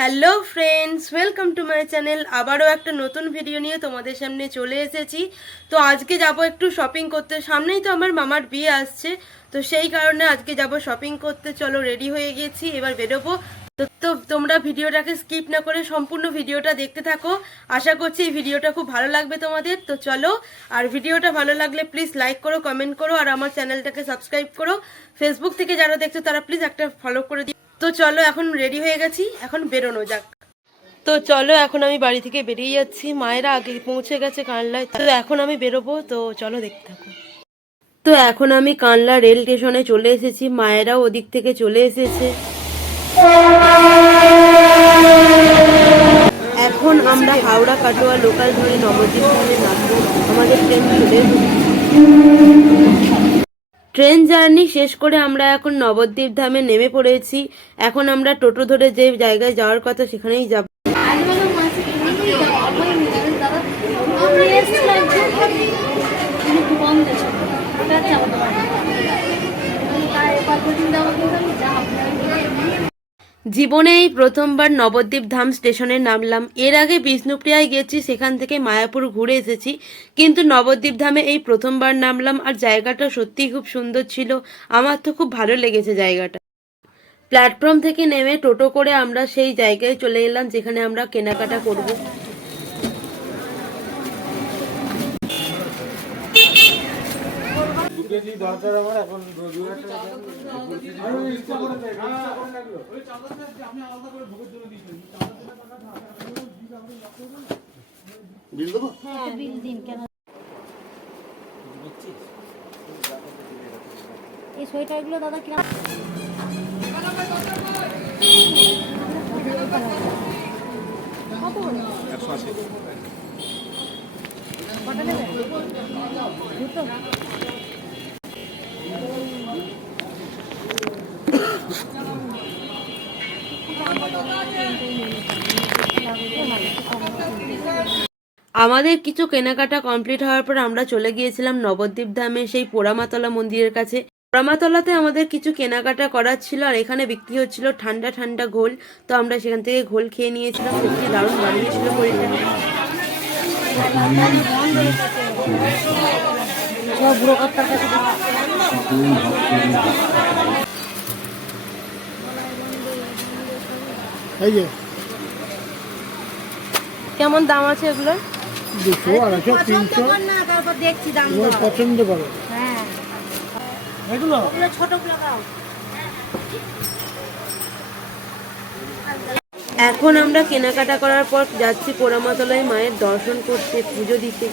Hello friends, welcome to my channel. আবারও একটা নতুন ভিডিও নিয়ে তোমাদের সামনে চলে এসেছি। তো আজকে যাব একটু শপিং করতে, সামনেই তো আমার মামার বিয়ে আসছে, তো সেই কারণে আজকে যাব শপিং করতে। চলো, রেডি হয়ে গেছি, এবার বেরোবো। তো তোমরা ভিডিওটাকে স্কিপ না করে সম্পূর্ণ ভিডিওটা দেখতে থাকো। আশা করছি এই ভিডিওটা খুব ভালো লাগবে তোমাদের। তো চলো, আর ভিডিওটা ভালো লাগলে প্লিজ লাইক করো, কমেন্ট করো, আর আমার চ্যানেলটাকে সাবস্ক্রাইব করো। ফেসবুক থেকে যারা দেখছো তারা প্লিজ একটা ফলো করে দিও। তো চলো, এখন রেডি হয়ে গেছি, এখন বেরোনো যাক। তো চলো, এখন আমি বাড়ি থেকে বেরিয়ে যাচ্ছি। মায়েরা আগে পৌঁছে গেছে কানলায়, তো এখন আমি বেরোবো। তো চলো, দেখতে থাকো। তো এখন আমি কানলা রেল স্টেশনে চলে এসেছি, মায়েরাও ওদিক থেকে চলে এসেছে। এখন আমরা হাওড়া কাটোয়া লোকাল ধরে নবদ্বীপ ধামে নামবো। আমাদের ট্রেন চলে এসেছে। ট্রেন জার্নি শেষ করে আমরা এখন নবদ্বীপ ধামে নেমে পড়েছি। এখন আমরা টোটো ধরে যে জায়গায় যাওয়ার কথা সেখানেই যাব। জীবনে এই প্রথমবার নবদ্বীপ ধাম স্টেশনে নামলাম। এর আগে বিষ্ণুপ্রিয়ায় গেছি, সেখান থেকে মায়াপুর ঘুরে এসেছি, কিন্তু নবদ্বীপ ধামে এই প্রথমবার নামলাম। আর জায়গাটা সত্যিই খুব সুন্দর ছিল, আমার তো খুব ভালো লেগেছে জায়গাটা। প্ল্যাটফর্ম থেকে নেমে টোটো করে আমরা সেই জায়গায় চলে এলাম যেখানে আমরা কেনাকাটা করব। এই সোয়েটারগুলো দাদা কিনা কত করে? 180। কটা নেবে? দুটো। আমাদের কিছু কেনাকাটা কমপ্লিট হওয়ার পর আমরা চলে গিয়েছিলাম নবদ্বীপ ধামে সেই পোড়ামাতলা মন্দিরের কাছে। পোড়ামাতলাতে আমাদের কিছু কেনাকাটা করার ছিল, আর এখানে বিক্রি হচ্ছিল ঠান্ডা ঠান্ডা ঘোল। তো আমরা সেখান থেকে ঘোল খেয়ে নিয়েছিলাম, সত্যি দারুণ বানিয়েছিল ঘোলটা। কেমন দাম আছে এগুলোর? 200, 250, 300 দেখছি দাম পছন্দ করো। হ্যাঁ, এগুলো ছোটগুলো দাও। এখন আমরা কেনাকাটা করার পর যাচ্ছি পোড়ামাতলায় মায়ের দর্শন করতে, পুজো দিতে।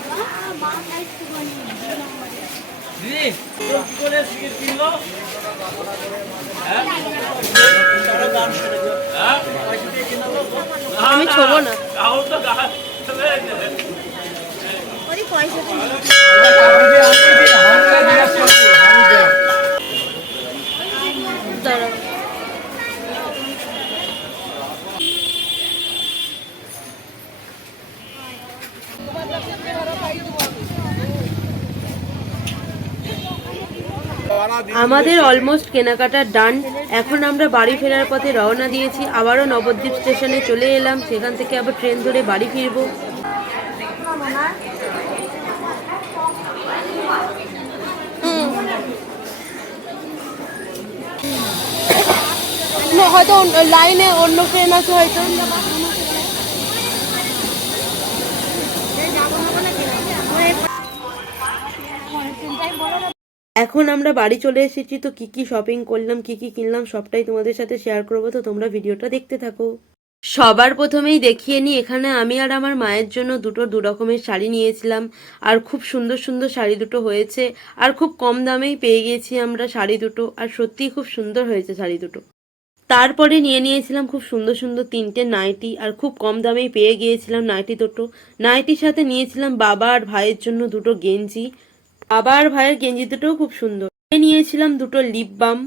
আমি ছোবো না। দাঁড়াও। আমাদের অলমোস্ট কেনাকাটা ডান। এখন আমরা বাড়ি ফেরার পথে রওনা দিয়েছি। আবারও নবদ্বীপ স্টেশনে চলে এলাম, সেখান থেকে আবার ট্রেন ধরে বাড়ি ফিরবো। হয়তো লাইনে অন্য ট্রেন আছে হয়তো। এখন আমরা বাড়ি চলে এসেছি। তো কি কি শপিং করলাম, কি কি কিনলাম সবটাই তোমাদের সাথে শেয়ার করবো, তো তোমরা ভিডিওটা দেখতে থাকো। সবার প্রথমেই দেখিয়ে নিই, এখানে আমি আর আমার মায়ের জন্য দু রকমের শাড়ি নিয়েছিলাম। আর খুব সুন্দর সুন্দর শাড়ি দুটো হয়েছে, আর খুব কম দামেই পেয়ে গেছি আমরা শাড়ি দুটো, আর সত্যিই খুব সুন্দর হয়েছে শাড়ি দুটো। তারপরে নিয়ে নিয়েছিলাম খুব সুন্দর সুন্দর 3টে নাইটি, আর খুব কম দামেই পেয়ে গিয়েছিলাম নাইটি দুটো। নাইটির সাথে নিয়েছিলাম বাবা আর ভাইয়ের জন্য দুটো গেঞ্জি। বাবা আর ভাইয়ের গেঞ্জি দুটোও খুব সুন্দর। নিয়েছিলাম দুটো লিপ বাম।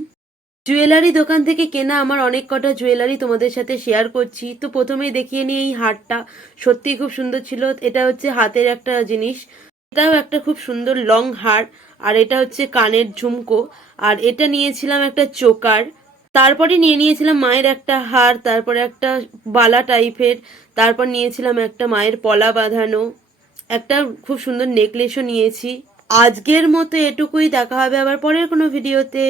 জুয়েলারি দোকান থেকে কেনা আমার অনেক কটা জুয়েলারি তোমাদের সাথে শেয়ার করছি। তো প্রথমেই দেখিয়ে নিই এই হারটা, সত্যিই খুব সুন্দর ছিল। এটা হচ্ছে হাতের একটা জিনিস, এটাও একটা খুব সুন্দর লং হার। আর এটা হচ্ছে কানের ঝুমকো। আর এটা নিয়েছিলাম একটা চোকার। তারপরে নিয়ে নিয়েছিলাম মায়ের একটা হার, তারপরে একটা বালা টাইপের, তারপর নিয়েছিলাম একটা মায়ের পলা বাঁধানো, একটা খুব সুন্দর নেকলেসও নিয়েছি। আজকের মতো এটুকুই, দেখা হবে আবার পরের কোনো ভিডিওতে।